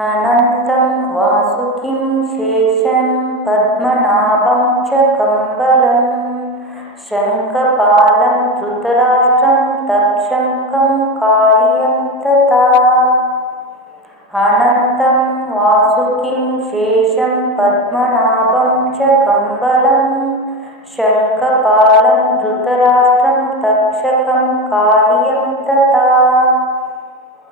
अनन्तं वासुकिं शेषं पद्मनाभं च कम्बलं शङ्खपालं धृतराष्ट्रं तक्षकं कालियं तथा। अनन्तं वासुकिं शेषं पद्मनाभं च कम्बलं शङ्खपालं धृतराष्ट्रं तक्षकं कालियं तथा।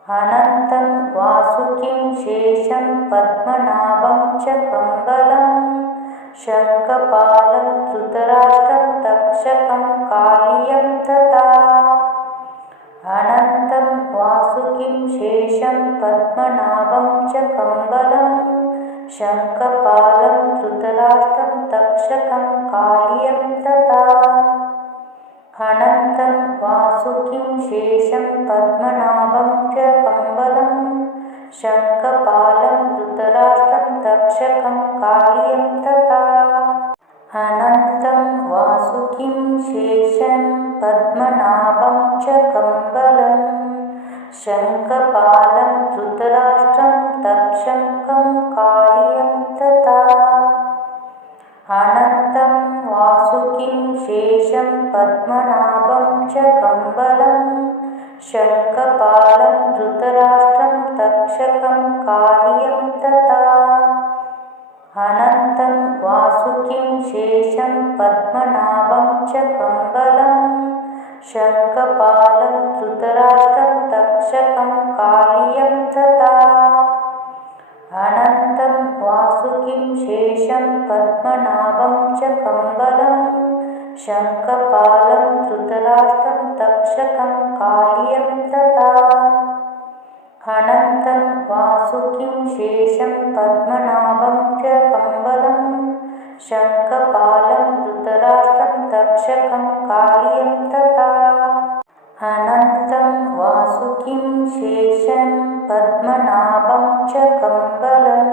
अनन्तं वासुकिं शेषं पद्मनाभं च कम्बलं शङ्खपालं धृतराष्ट्रं तक्षकं कालियं तथा। अनन्तं वासुकिं शेषं पद्मनाभं च कम्बलं शङ्खपालं धृतराष्ट्रं तक्षकं कालियं तथा। अनन्तं वासुकिं शेषं पद्मनाभं च कम्बलं शङ्खपालं धृतराष्ट्रं तक्षकं कालियं तथा। अनन्तं वासुकिं शेषं पद्मनाभं च कम्बलं शङ्खपालं धृतराष्ट्रं तक्षकं कालियं तथा। अनन्तं वासुकिं शेषं पद्मनाभं च कम्बलं शङ्खपालं धृतराष्ट्रं तक्षकं कालियं तथा। अनन्तं वासुकिं शेषं पद्मनाभं च कम्बलं शङ्खपालं धृतराष्ट्रं तक्षकं कालियं तथा। अनन्तं वासुकिं शेषं पद्मनाभं च कम्बलं शङ्खपालं धृतराष्ट्रं तक्षकं कालियं तथा। अनन्तं वासुकिं शेषं पद्मनाभं च कम्बलं शङ्खपालं धृतराष्ट्रं तक्षकं कालियं तथा। अनन्तं वासुकिं शेषं पद्मनाभं च कम्बलं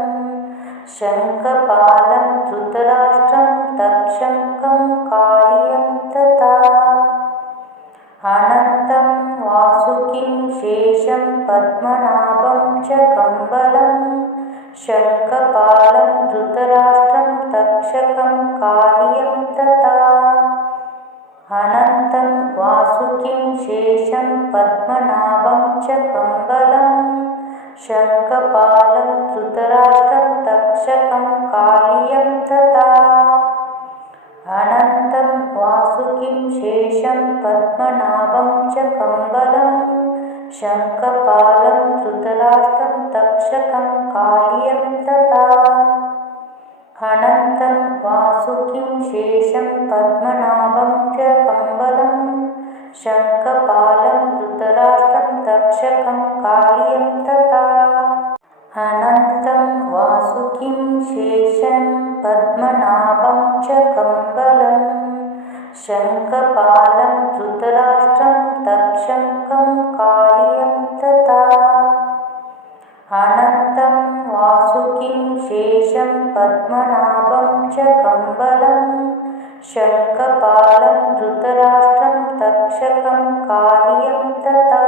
शङ्खपालं धृतराष्ट्रं तक्षकं कालियं तथा। अनन्तं वासुकिं शेषं पद्मनाभं च कम्बलं शङ्खपालं धृतराष्ट्रं तक्षकं कालियं तथा। अनन्तं वासुकिं शेषं पद्मनाभं च कम्बलं शङ्खपालं धृतराष्ट्रं तक्षकं कालियं तथा। अनन्तं वासुकिं शेषं पद्मनाभं च कम्बलं शङ्खपालं धृतराष्ट्रं तक्षकं कालियं तथा। अनन्तं वासुकिं शेषं पद्मनाभं च कम्बलं शङ्खपालं धृतराष्ट्रं तक्षकं कालियं तथा। अनन्तं वासुकिं शेषं पद्मनाभं च कम्बलं शङ्खपालं धृतराष्ट्रं तक्षकं कालियं तथा। अनन्तं वासुकिं शेषं पद्मनाभं च कम्बलं शङ्खपालं धृतराष्ट्रं तक्षकं कालियं तथा।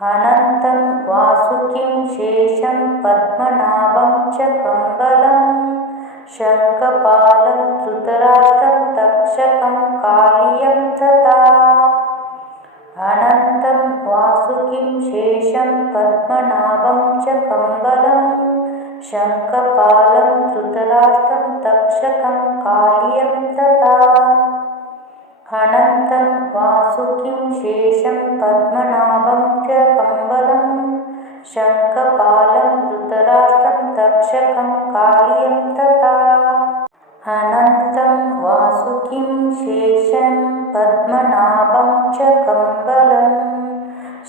अनन्तं वासुकिं शेषं पद्मनाभं च कम्बलं शङ्खपालं धृतराष्ट्रं तक्षकं कालियं तथा। अनन्तं वासुकिं शेषं पद्मनाभं च कम्बलं शङ्खपालं धृतराष्ट्रं तक्षकं कालियं तथा। अनन्तं वासुकिं शेषं पद्मनाभं च कम्बलं शङ्खपालं धृतराष्ट्रं तक्षकं कालियं तथा। अनन्तं वासुकिं शेषं पद्मनाभं च कम्बलं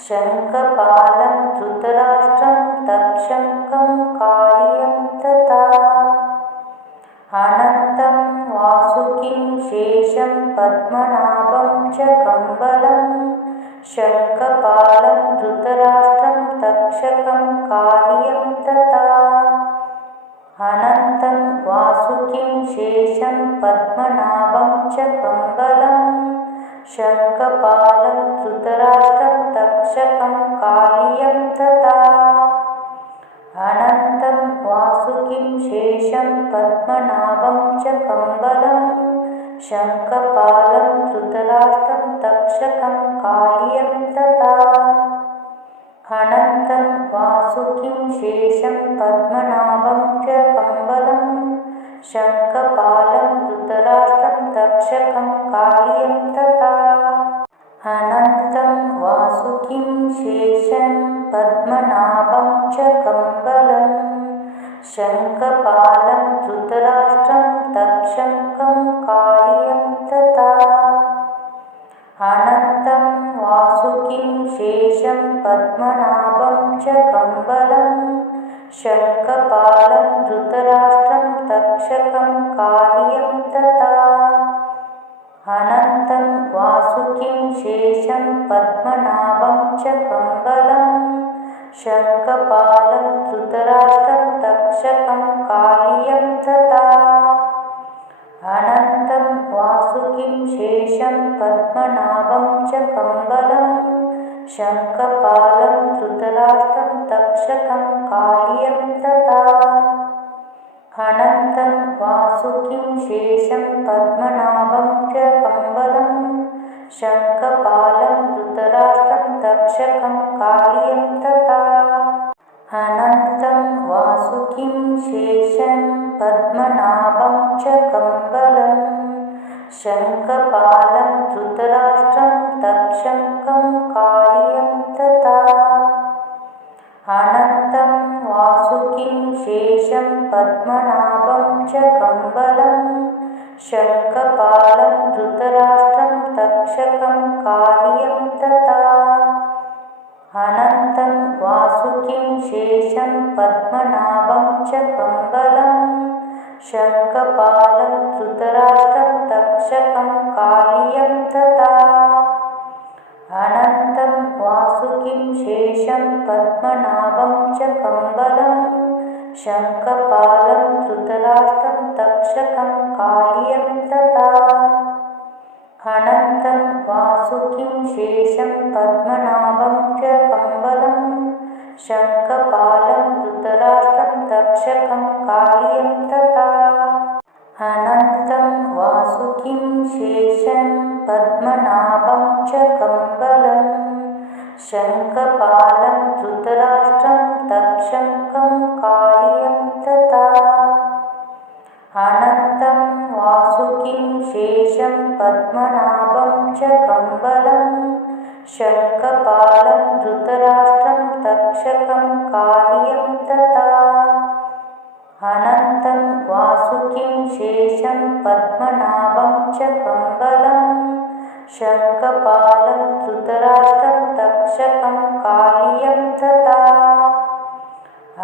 शङ्खपालं धृतराष्ट्रं तक्षकं कालियं तथा। अनन्तं वासुकिं शेषं पद्मनाभं च कम्बलं शङ्खपालं धृतराष्ट्रं तक्षकं कालियं तथा। अनन्तं वासुकिं शेषं पद्मनाभं च कम्बलं शङ्खपालं धृतराष्ट्रं तक्षकं कालियं तथा। वासुकिं शेषं पद्मनाभं च कम्बलं शङ्खपालं धृतराष्ट्रं तक्षकं कालियं तथा अनन्तं वासुकिं शेषं पद्मनाभं च कम्बलं शङ्खपालं धृतराष्ट्रं तक्षकं कालियं तथा अनन्तं वासुकिं शेषं पद्मनाभं च कम्बलं शङ्खपालं धृतराष्ट्रं तक्षकं कालियं तथा अनन्तं वासुकिं शेषं पद्मनाभं च कम्बलं शङ्खपालं धृतराष्ट्रं तक्षकं कालियं तथा अनन्तं वासुकिं शेषं पद्मनाभं च कम्बलं शङ्खपालं धृतराष्ट्रं तक्षकं कालियं तथा अनन्तं वासुकिं शेषं पद्मनाभं च कम्बलं शङ्खपालं धृतराष्ट्रं तक्षकं कालियं तथा अनन्तं वासुकिं शेषं पद्मनाभं च कम्बलं शङ्खपालं धृतराष्ट्रं तक्षकं कालियं तथा अनन्तं वासुकिं शेषं पद्मनाभं च कम्बलं शङ्खपालं धृतराष्ट्रं तक्षकं कालियं तथा अनन्तं वासुकिं शेषं पद्मनाभं च कम्बलं शङ्खपालं धृतराष्ट्रं तक्षकं कालियं तथा अनन्तं वासुकिं शेषं पद्मनाभं च कम्बलं शङ्खपालं धृतराष्ट्रं तक्षकं कालियं तथा अनन्तं वासुकिं शेषं पद्मनाभं च कम्बलं शङ्खपालं धृतराष्ट्रं तक्षकं कालियं तथा अनन्तं वासुकिं शेषं पद्मनाभं च कम्बलं शङ्खपालं धृतराष्ट्रं तक्षकं कालियं तथा अनन्तं वासुकिं शेषं पद्मनाभं च कम्बलं शङ्खपालं धृतराष्ट्रं तक्षकं कालियं तथा अनन्तं वासुकिं शेषं पद्मनाभं च कम्बलं शङ्खपालं धृतराष्ट्रं तक्षकं कालियं तथा अनन्तं वासुकिं शेषं पद्मनाभं च कम्बलं शङ्खपालं धृतराष्ट्रं तक्षकं कालियं तथा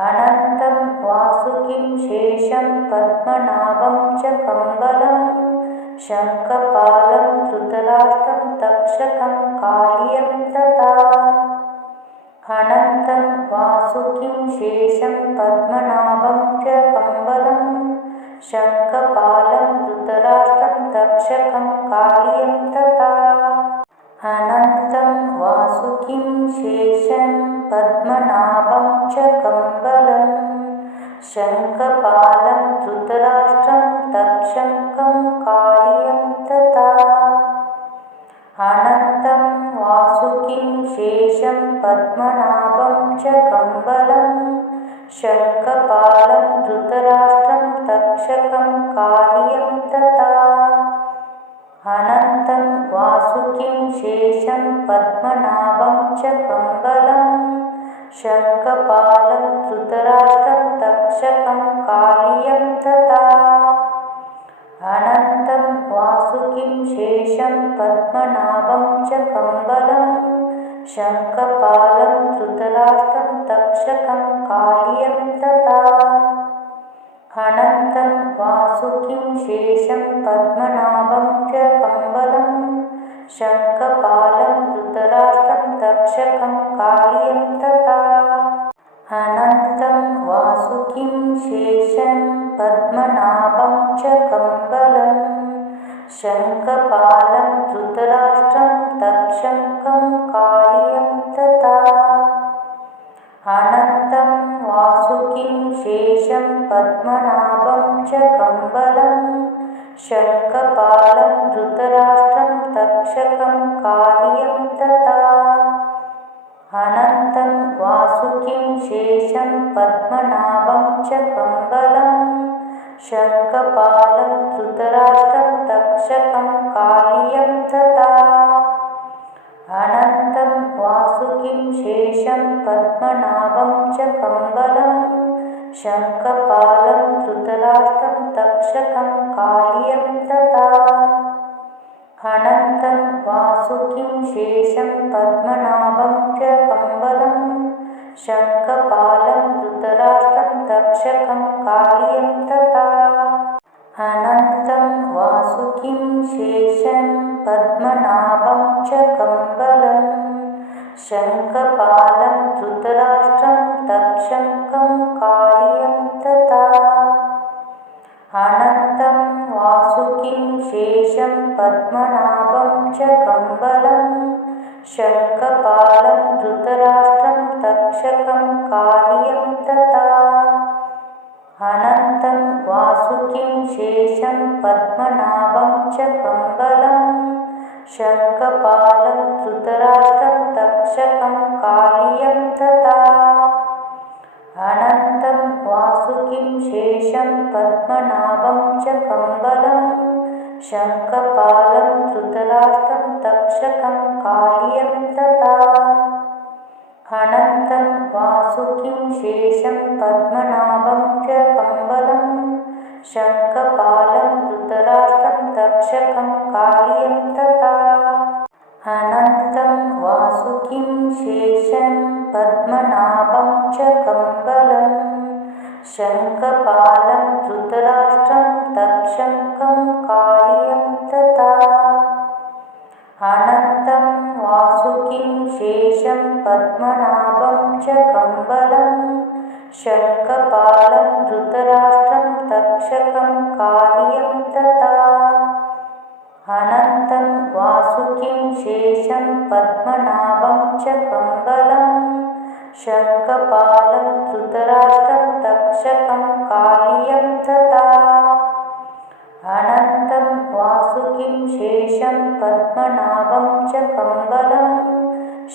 अनन्तं वासुकिं शेषं पद्मनाभं च कम्बलं शङ्खपालं धृतराष्ट्रं तक्षकं कालियं तथा अनन्तं वासुकिं शेषं पद्मनाभं च कम्बलं शङ्खपालं धृतराष्ट्रं तक्षकं कालियं तथा अनन्तं वासुकिं शेषं पद्मनाभं च कम्बलं शङ्खपालं धृतराष्ट्रं तक्षकं कालियं तथा अनन्तं वासुकिं शेषं पद्मनाभं च कम्बलं शङ्खपालं धृतराष्ट्रं तक्षकं कालियं तथा अनन्तं वासुकिं शेषं पद्मनाभं च कम्बलं शङ्खपालं धृतराष्ट्रं तक्षकं कालियं तथा अनन्तं वासुकिं शेषं पद्मनाभं च कम्बलं शङ्खपालं धृतराष्ट्रं तक्षकं कालियं तथा अनन्तं वासुकिं शेषं पद्मनाभं च कम्बलं शङ्खपालं धृतराष्ट्रं तक्षकं कालियं तथा अनन्तं वासुकिं शेषं पद्मनाभं च कम्बलं शङ्खपालं धृतराष्ट्रं तक्षकं कालियं तथा अनन्तं वासुकिं शेषं पद्मनाभं च कम्बलं शङ्खपालं धृतराष्ट्रं तक्षकं कालियं तथा अनन्तं वासुकिं शेषं पद्मनाभं च कम्बलं शङ्खपालं धृतराष्ट्रं तक्षकं कालियं तथा अनन्तं वासुकिं शेषं पद्मनाभं च कम्बलं शङ्खपालं धृतराष्ट्रं तक्षकं कालियं तथा अनन्तं वासुकिं शेषं पद्मनाभं च कम्बलं शङ्खपालं धृतराष्ट्रं तक्षकं कालियं तथा अनन्तं वासुकिं शेषं पद्मनाभं च कम्बलं शङ्खपालं धृतराष्ट्रं तक्षकं कालियं तथा अनन्तं वासुकिं शेषं पद्मनाभं च कम्बलं शङ्खपालं धृतराष्ट्रं तक्षकं कालियं तथा अनन्तं वासुकिं शेषं पद्मनाभं च कम्बलं शङ्खपालं धृतराष्ट्रं तक्षकं कालियं तथा अनन्तं वासुकिं शेषं पद्मनाभं च कम्बलं शङ्खपालं धृतराष्ट्रं तक्षकं कालियं तथा अनन्तं वासुकिं शेषं पद्मनाभं च कम्बलं शङ्खपालं धृतराष्ट्रं तक्षकं कालियं तथा अनन्तं वासुकिं शेषं पद्मनाभं च कम्बलं शङ्खपालं धृतराष्ट्रं तक्षकं कालियं तथा अनन्तं वासुकिं शेषं पद्मनाभं च कम्बलं शङ्खपालं धृतराष्ट्रं तक्षकं कालियं तथा अनन्तं वासुकिं शेषं पद्मनाभं च कम्बलं शङ्खपालं धृतराष्ट्रं तक्षकं कालियं तथा अनन्तं वासुकिं शेषं पद्मनाभं च कम्बलं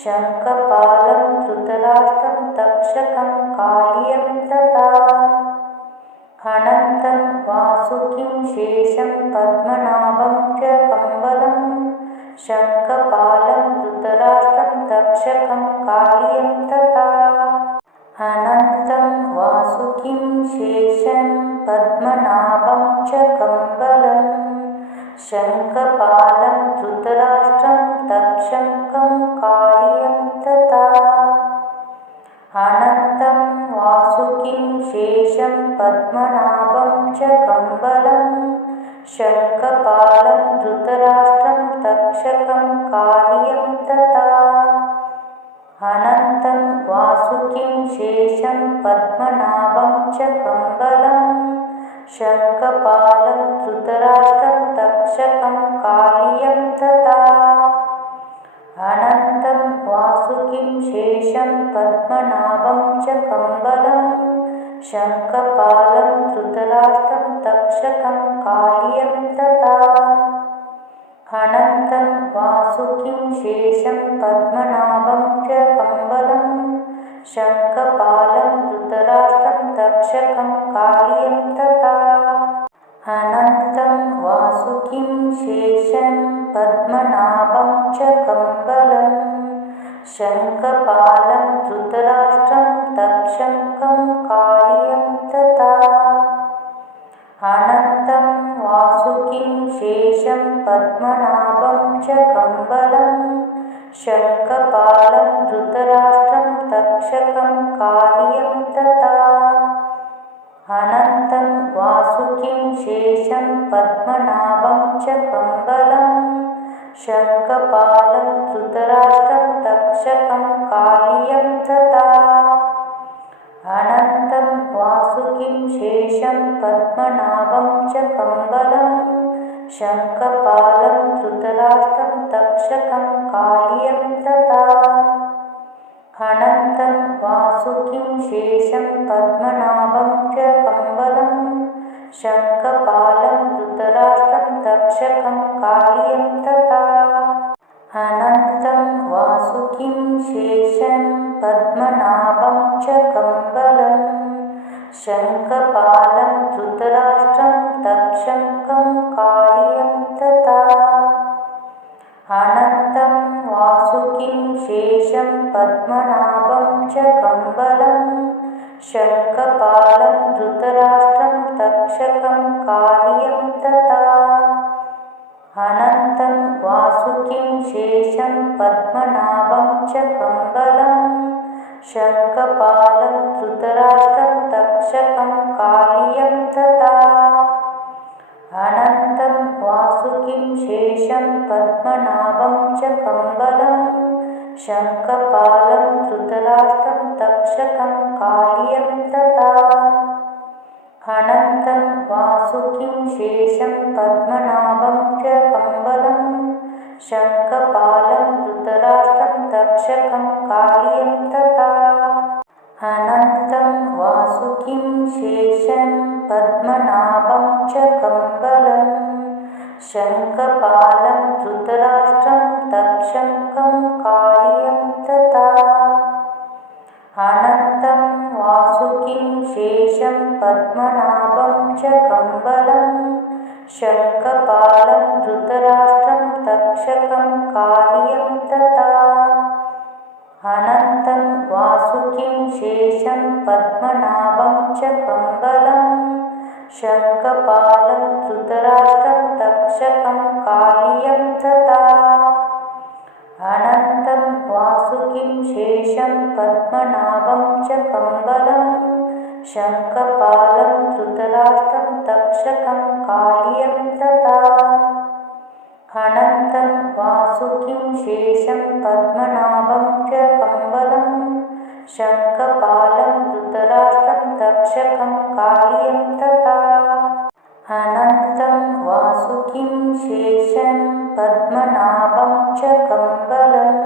शङ्खपालं धृतराष्ट्रं तक्षकं कालियं तथा अनन्तं वासुकिं शेषं पद्मनाभं च कम्बलं शङ्खपालं धृतराष्ट्रं तक्षकं कालियं तथा अनन्तं वासुकिं शेषं पद्मनाभं च कम्बलं शङ्खपालं धृतराष्ट्रं तक्षकं कालियं तथा अनन्तं वासुकिं शेषं पद्मनाभं च कम्बलं शङ्खपालं धृतराष्ट्रं तक्षकं कालियं तथा अनन्तं वासुकिं शेषं पद्मनाभं च कम्बलं शङ्खपालं धृतराष्ट्रं तक्षकं कालियं तथा अनन्तं वासुकिं शेषं पद्मनाभं च कम्बलं शङ्खपालं धृतराष्ट्रं तक्षकं कालियं तथा अनन्तं वासुकिं शेषं पद्मनाभं च कम्बलं शङ्खपालं धृतराष्ट्रं तक्षकं कालियं तथा अनन्तं वासुकिं शेषं पद्मनाभं च कम्बलं शङ्खपालं धृतराष्ट्रं तक्षकं कालियं तथा अनन्तं वासुकिं शेषं पद्मनाभं च कम्बलं शङ्खपालं धृतराष्ट्रं तक्षकं कालियं तथा अनन्तं वासुकिं शेषं पद्मनाभं च कम्बलं शङ्खपालं धृतराष्ट्रं तक्षकं कालियं तथा अनन्तं वासुकिं शेषं पद्मनाभं च कम्बलं शङ्खपालं धृतराष्ट्रं तक्षकं कालियं तथा अनन्तं वासुकिं शेषं पद्मनाभं शङ्खपालं धृतराष्ट्रं तक्षकं कालियं तथा अनन्तं वासुकिं शेषं पद्मनाभं च कम्बलं शङ्खपालं धृतराष्ट्रं तक्षकं कालियं तथा अनन्तं वासुकिं शेषं पद्मनाभं च कम्बलं शङ्खपालं धृतराष्ट्रं तक्षकं कालियं तथा अनन्तं वासुकिं शेषं पद्मनाभं च कम्बलं शङ्खपालं धृतराष्ट्रं तक्षकं कालियं तथा अनन्तं वासुकिं शेषं पद्मनाभं च कम्बलं शङ्खपालं धृतराष्ट्रं तक्षकं कालियं तथा अनन्तं वासुकिं शेषं पद्मनाभं च कम्बलं शङ्खपालं धृतराष्ट्रं तक्षकं कालियं तथा अनन्तं वासुकिं शेषं पद्मनाभं च कम्बलं शङ्खपालं धृतराष्ट्रं तक्षकं कालियं तथा अनन्तं वासुकिं शेषं पद्मनाभं च कम्बलं शङ्खपालं धृतराष्ट्रं तक्षकं कालियं तथा अनन्तं वासुकिं शेषं पद्मनाभं च कम्बलं शङ्खपालं धृतराष्ट्रं तक्षकं कालियं तथा अनन्तं वासुकिं शेषं पद्मनाभं च कम्बलं शङ्खपालं धृतराष्ट्रं तक्षकं कालियं तथा अनन्तं वासुकिं शेषं पद्मनाभं च कम्बलं शङ्खपालं धृतराष्ट्रं तक्षकं कालियं तथा अनन्तं वासुकिं शेषं पद्मनाभं च कम्बलं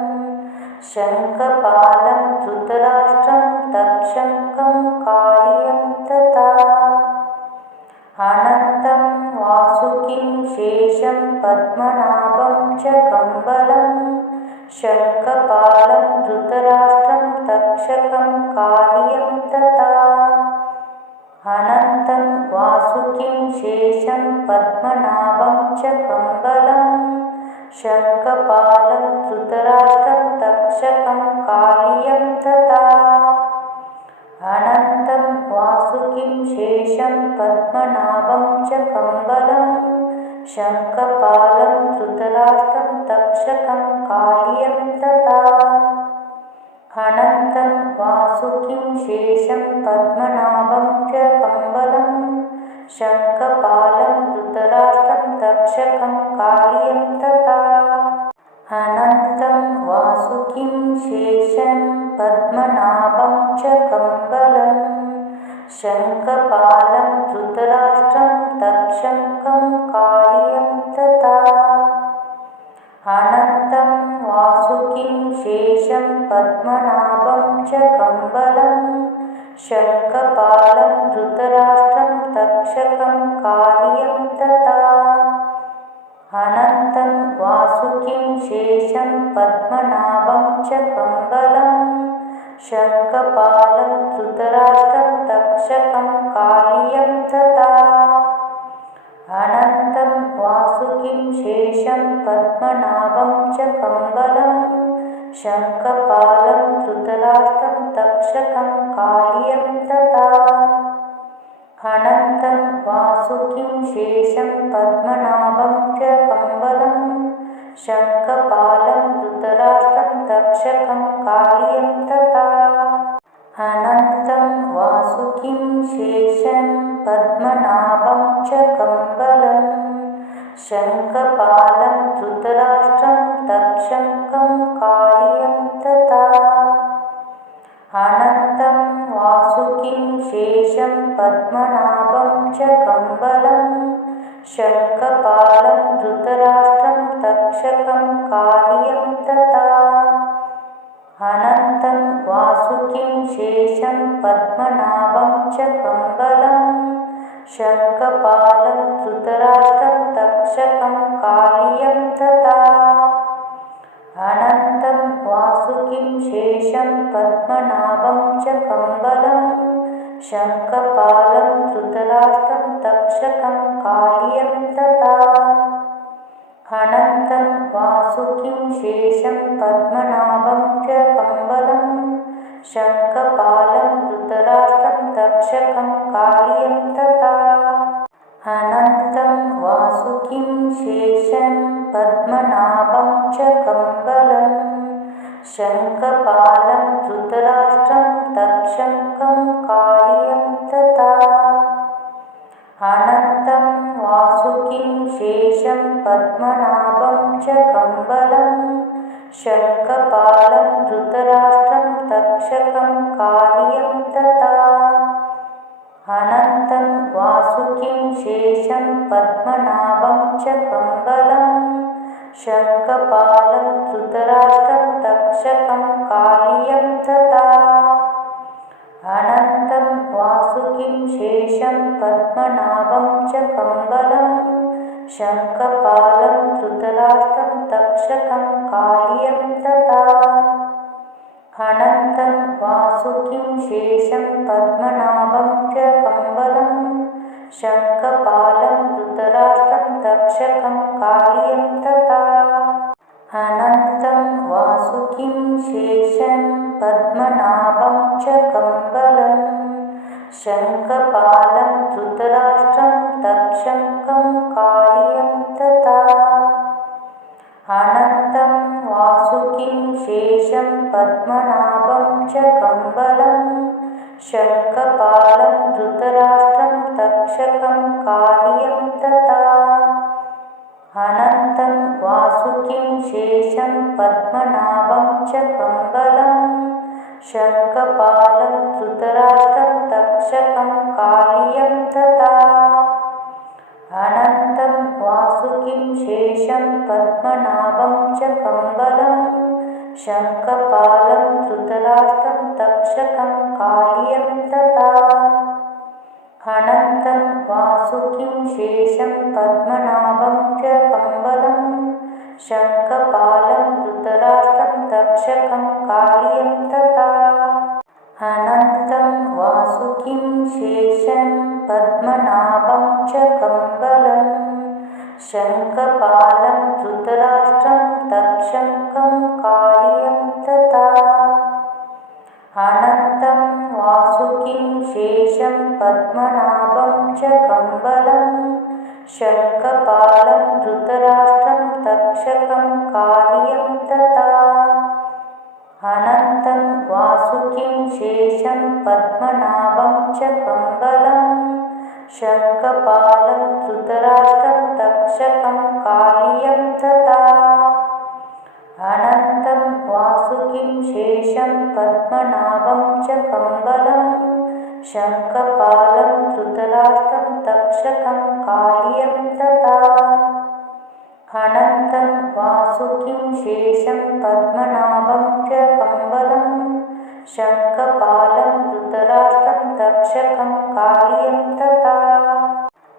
शङ्खपालं धृतराष्ट्रं तक्षकं कालियं तथा अनन्तं वासुकिं शेषं पद्मनाभं च कम्बलं शङ्खपालं धृतराष्ट्रं तक्षकं कालियं तथा अनन्तं वासुकिं शेषं पद्मनाभं च कम्बलं शङ्खपालं धृतराष्ट्रं तक्षकं कालियं तथा अनन्तं वासुकिं शेषं पद्मनाभं च कम्बलं शङ्खपालं धृतराष्ट्रं तक्षकं कालियं तथा अनन्तं वासुकिं शेषं पद्मनाभं च कम्बलं शङ्खपालं धृतराष्ट्रं तक्षकं कालियं तथा अनन्तं वासुकिं शेषं पद्मनाभं च कम्बलं शङ्खपालं धृतराष्ट्रं तक्षकं कालियं तथा अनन्तं वासुकिं शेषं पद्मनाभं च कम्बलं शङ्खपालं धृतराष्ट्रं तक्षकं कालियं तथा अनन्तं वासुकिं शेषं पद्मनाभं च कम्बलं शङ्खपालं धृतराष्ट्रं तक्षकं कालियं तथा अनन्तं वासुकिं शेषं पद्मनाभं च कम्बलं शङ्खपालं धृतराष्ट्रं तक्षकं कालियं तथा अनन्तं वासुकिं शेषं पद्मनाभं च कम्बलं शङ्खपालं धृतराष्ट्रं तक्षकं कालियं तथा अनन्तं वासुकिं शेषं पद्मनाभं च कम्बलं शङ्खपालं धृतराष्ट्रं तक्षकं कालियं तथा अनन्तं वासुकिं शेषं पद्मनाभं च कम्बलं शङ्खपालं धृतराष्ट्रं तक्षकं कालियं तथा अनन्तं वासुकिं शेषं पद्मनाभं च कम्बलं शङ्खपालं धृतराष्ट्रं तक्षकं कालियं तथा अनन्तं वासुकिं शेषं पद्मनाभं च कम्बलं शङ्खपालं धृतराष्ट्रं तक्षकं कालियं तथा अनन्तं वासुकिं शेषं पद्मनाभं च कम्बलं शङ्खपालं धृतराष्ट्रं तक्षकं कालियं तथा अनन्तं वासुकिं शेषं पद्मनाभं च कम्बलं शङ्खपालं धृतराष्ट्रं तक्षकं कालियं तथा अनन्तं वासुकिं शेषं पद्मनाभं च कम्बलं शङ्खपालं धृतराष्ट्रं तक्षकं कालियं तथा अनन्तं वासुकिं शेषं पद्मनाभं च कम्बलं शङ्खपालं धृतराष्ट्रं तक्षकं कालियं तथा अनन्तं वासुकिं शेषं पद्मनाभं च कम्बलं शङ्खपालं धृतराष्ट्रं तक्षकं कालियं तथा अनन्तं वासुकिं शेषं पद्मनाभं च कम्बलं शङ्खपालं धृतराष्ट्रं तक्षकं कालियं तथा अनन्तं वासुकिं शेषं पद्मनाभं च कम्बलं शङ्खपालं धृतराष्ट्रं तक्षकं कालियं तथा अनन्तं वासुकिं शेषं पद्मनाभं च कम्बलं शङ्खपालं धृतराष्ट्रं तक्षकं कालियं तथा अनन्तं वासुकिं शेषं पद्मनाभं च कम्बलं शङ्खपालं धृतराष्ट्रं तक्षकं कालियं तथा अनन्तं वासुकिं शेषं पद्मनाभं च कम्बलं शङ्खपालं धृतराष्ट्रं तक्षकं कालियं तथा अनन्तं वासुकिं शेषं पद्मनाभं च कम्बलं शङ्खपालं धृतराष्ट्रं तक्षकं कालियं तथा अनन्तं वासुकिं शेषं पद्मनाभं च कम्बलं शङ्खपालं धृतराष्ट्रं तक्षकं कालियं तथा अनन्तं वासुकिं शेषं पद्मनाभं च कम्बलं शङ्खपालं धृतराष्ट्रं तक्षकं कालियं तथा अनन्तं वासुकिं शेषं पद्मनाभं च कम्बलं शङ्खपालं धृतराष्ट्रं तक्षकं कालियं तथा अनन्तं वासुकिं शेषं पद्मनाभं च कम्बलं शङ्खपालं धृतराष्ट्रं तक्षकं कालियं तथा अनन्तं वासुकिं शेषं पद्मनाभं च कम्बलं शङ्खपालं धृतराष्ट्रं तक्षकं कालियं तथा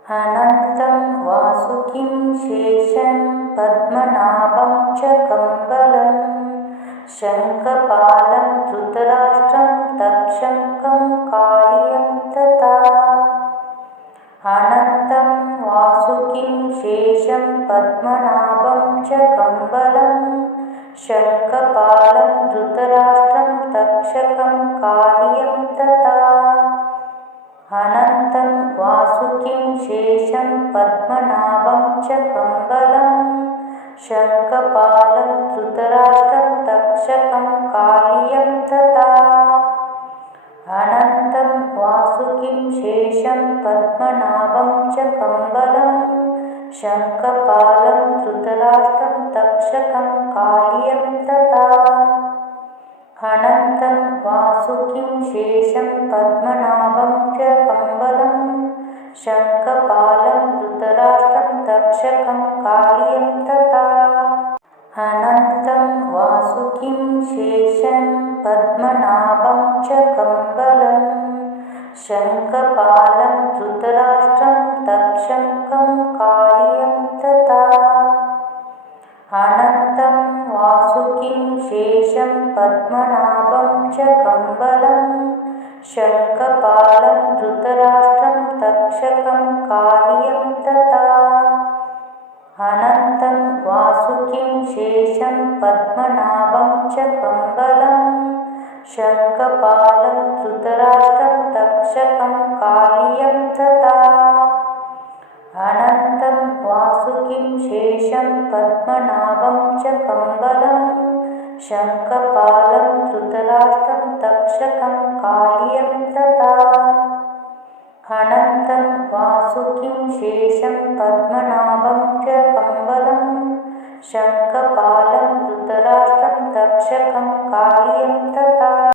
अनन्तं वासुकिं शेषं पद्मनाभं च कम्बलं शङ्खपालं धृतराष्ट्रं तक्षकं कालियं तथा अनन्तं वासुकिं शेषं पद्मनाभं च कम्बलं शङ्खपालं धृतराष्ट्रं तक्षकं कालियं तथा अनन्तं वासुकिं शेषं पद्मनाभं च कम्बलं शङ्खपालं धृतराष्ट्रं तक्षकं कालियं तथा अनन्तं वासुकिं शेषं पद्मनाभं च कम्बलं शङ्खपालं धृतराष्ट्रं तक्षकं कालियं तथा अनन्तं वासुकिं शेषं पद्मनाभं च कम्बलं शङ्खपालं धृतराष्ट्रं तक्षकं कालियं तथा अनन्तं वासुकिं शेषं पद्मनाभं च कम्बलं शङ्खपालं धृतराष्ट्रं शङ्खं कालियं तथा अनन्तं वासुकिं शेषं पद्मनाभं च कम्बलं शङ्खपालं धृतराष्ट्रं तक्षकं कालियं तथा अनन्तं वासुकिं शेषं पद्मनाभं च कम्बलं शङ्खपालं धृतराष्ट्रं तक्षकं कालियं तथा अनन्तं वासुकिं शेषं पद्मनाभं च कम्बलं शङ्खपालं धृतराष्ट्रं तक्षकं कालियं तथा अनन्तं वासुकिं शेषं पद्मनाभं च कम्बलं शङ्खपालं धृतराष्ट्रं तक्षकं कालियं तथा